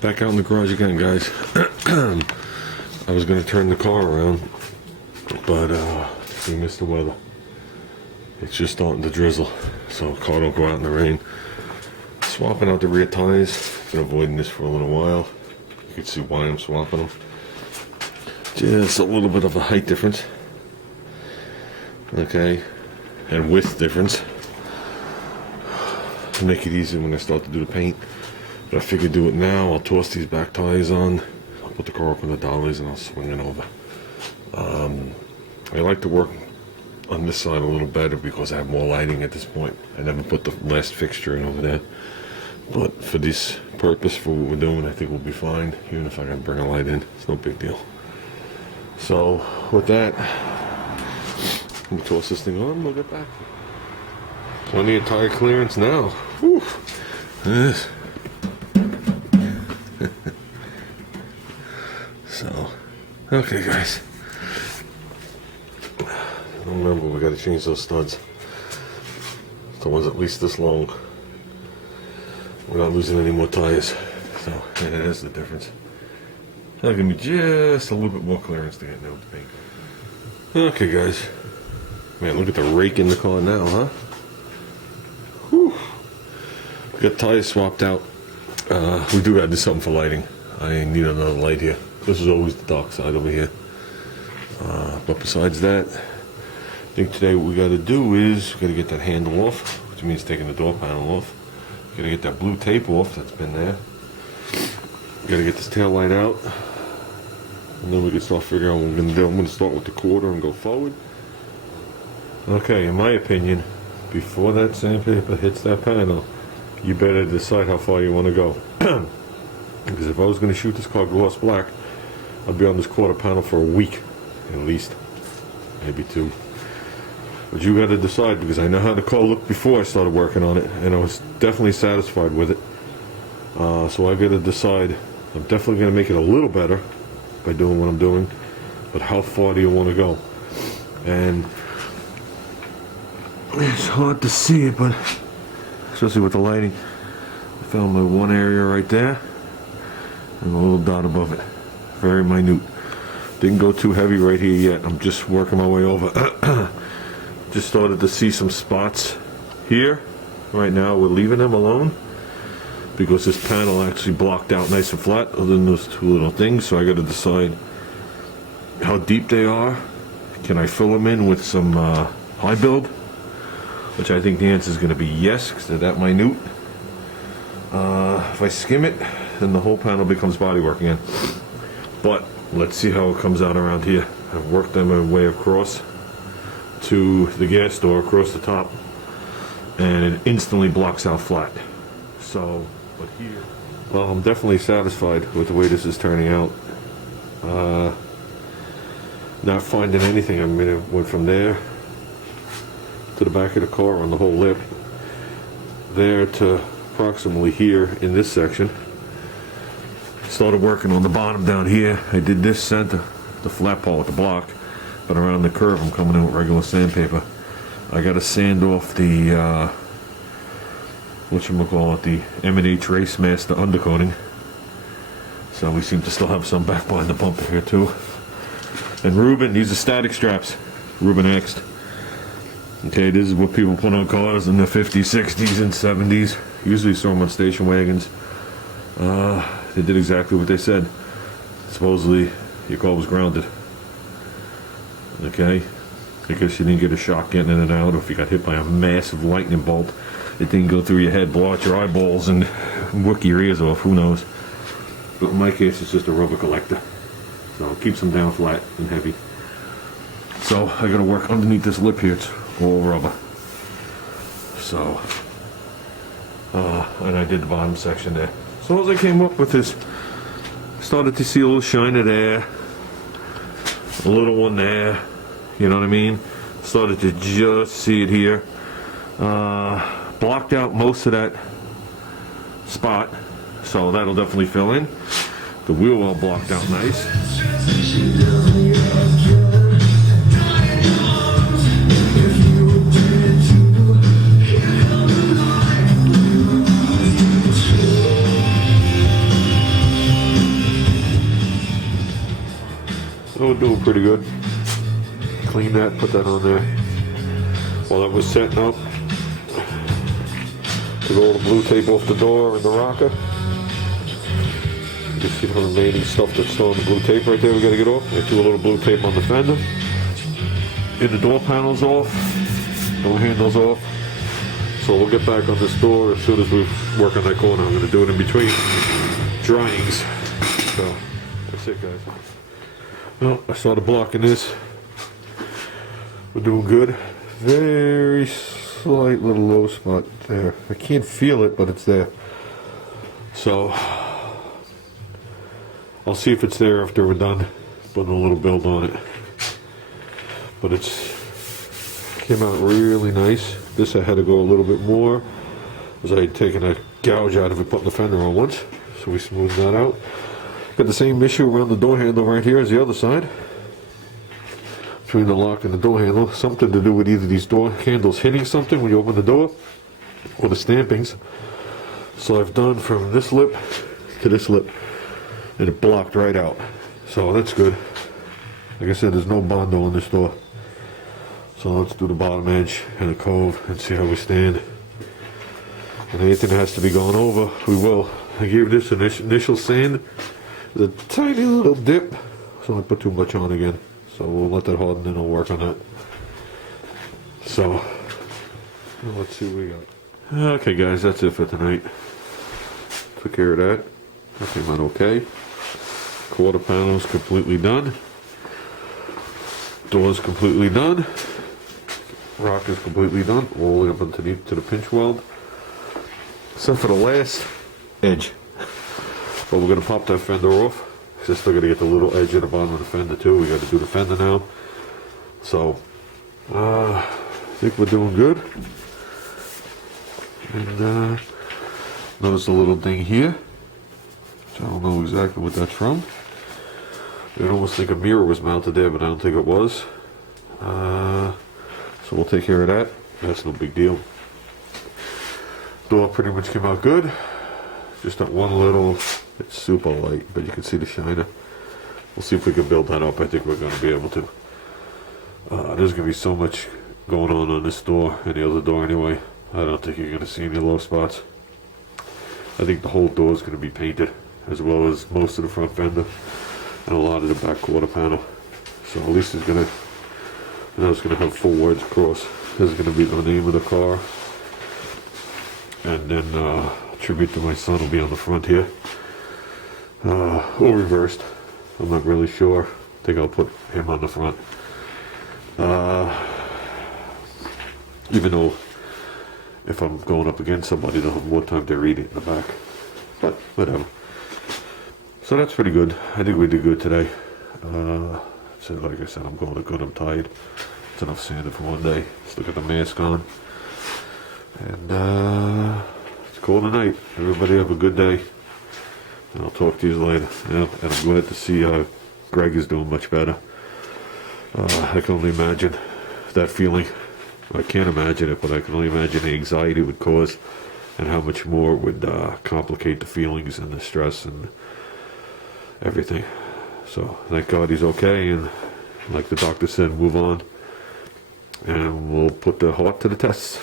Back out in the garage again, guys. I was gonna turn the car around, but we missed the weather. It's just starting to drizzle, so the car don't go out in the rain. Swapping out the rear tires. Been avoiding this for a little while. You can see why I'm swapping them. Just a little bit of a height difference. Okay, and width difference. To make it easier when I start to do the paint. But I figured do it now. I'll toss these back tires on. I'll put the car up on the dollies and I'll swing it over. I like to work on this side a little better because I have more lighting at this point. I never put the last fixture in over there. But for this purpose, for what we're doing, I think we'll be fine. Even if I gotta bring a light in, it's no big deal. So with that, let me toss this thing on. We'll get back. Plenty of tire clearance now. Whew. Yes. So, okay, guys. Remember, we got to change those studs. The ones at least this long. We're not losing any more tires. So, yeah, that is the difference. That'll give me just a little bit more clearance to get now with the paint. Okay, guys. Man, look at the rake in the car now, huh? Whew. We got tires swapped out. We do got to do something for lighting. I need another light here. This is always the dark side over here. But besides that, I think today what we got to do is we got to get that handle off, which means taking the door panel off. Got to get that blue tape off that's been there. Got to get this tail light out, and then we can start figuring out what we're going to do. I'm going to start with the quarter and go forward. Okay, in my opinion, before that sandpaper hits that panel, you better decide how far you want to go. Because if I was going to shoot this car gloss black, I'd be on this quarter panel for a week, at least, maybe 2. But you got to decide, because I know how the car looked before I started working on it, and I was definitely satisfied with it. So I got to decide. I'm definitely going to make it a little better by doing what I'm doing, but how far do you want to go? And it's hard to see it, but especially with the lighting, I found my one area right there and a little dot above it, very minute. Didn't go too heavy right here yet. I'm just working my way over. Just started to see some spots here. Right now we're leaving them alone because this panel actually blocked out nice and flat other than those 2 little things. So I got to decide how deep they are. Can I fill them in with some high build? Which I think the answer is going to be yes, because they're that minute. If I skim it, then the whole panel becomes bodywork again. But let's see how it comes out around here. I've worked them my way across to the gas door across the top, and it instantly blocks out flat. So, but here, well, I'm definitely satisfied with the way this is turning out. Not finding anything. I mean, it went from there to the back of the car on the whole lip, there to approximately here in this section. Started working on the bottom down here. I did this center, the flat part with the block, but around the curve I'm coming in with regular sandpaper. I got to sand off the whatchamacallit, the M&H Race Master undercoating. So we seem to still have some back behind the bumper here too. And Ruben, these are static straps. Ruben X'd. Okay, this is what people put on cars in the 50s, 60s, and 70s. Usually saw them on station wagons. They did exactly what they said. Supposedly, your car was grounded. Okay? I guess you didn't get a shock getting in and out, or if you got hit by a massive lightning bolt, it didn't go through your head, blow out your eyeballs, and work your ears off. Who knows? But in my case, it's just a rubber collector. So it keeps them down flat and heavy. So I gotta work underneath this lip here. It's all rubber. So, and I did the bottom section there. So as I came up with this, started to see a little shiner there, a little one there, you know what I mean? Started to just see it here. Blocked out most of that spot, so that'll definitely fill in. The wheel well blocked out nice. So we're doing pretty good. Clean that, put that on there. While that was setting up, took all the blue tape off the door and the rocker. You can see the remaining stuff that's still on the blue tape right there we gotta get off. I threw a little blue tape on the fender. And the door panels off, door handles off. So we'll get back on this door as soon as we work on that corner. I'm gonna do it in between dryings. So that's it, guys. Well, I started blocking this. We're doing good. Very slight little low spot there. I can't feel it, but it's there. So I'll see if it's there after we're done putting a little build on it. But it's came out really nice. This I had to go a little bit more, because I had taken a gouge out of it, putting the fender on once. So we smoothed that out. Got the same issue around the door handle right here as the other side. Between the lock and the door handle. Something to do with either these door handles hitting something when you open the door, or the stampings. So I've done from this lip to this lip, and it blocked right out. So that's good. Like I said, there's no Bondo on this door. So let's do the bottom edge and the cove and see how we stand. And anything that has to be gone over, we will. I gave this an initial sand, the tiny little dip, so I put too much on again. So we'll let that harden and I'll work on that. So let's see what we got. Okay, guys, that's it for tonight. Took care of that. That came out okay. Quarter panel's completely done. Door's completely done. Rock is completely done, all the way up underneath to the pinch weld. Except for the last edge. But we're going to pop that fender off. I still got to get the little edge at the bottom of the fender too. We got to do the fender now. So, I think we're doing good. And notice a little ding here. Which I don't know exactly what that's from. I almost think a mirror was mounted there, but I don't think it was. So we'll take care of that. That's no big deal. Door pretty much came out good. Just that one little, it's super light, but you can see the shiner. We'll see if we can build that up. I think we're going to be able to. There's going to be so much going on this door and the other door anyway. I don't think you're going to see any low spots. I think the whole door is going to be painted, as well as most of the front fender and a lot of the back quarter panel. So at least it's going to, I know it's going to have 4 words across. This is going to be the name of the car. And then tribute to my son will be on the front here. Or reversed. I'm not really sure. I think I'll put him on the front. Even though if I'm going up against somebody, they'll have more time to read it in the back. But whatever. So that's pretty good. I think we did good today. So like I said, I'm going to good. I'm tired. It's enough sanding for one day. Still got the mask on. And it's cool tonight. Everybody have a good day. And I'll talk to you later. Yeah, and I'm glad to see Greg is doing much better. I can only imagine that feeling. I can't imagine it, but I can only imagine the anxiety it would cause and how much more it would complicate the feelings and the stress and everything. So thank God he's okay, and like the doctor said, move on. And we'll put the heart to the test.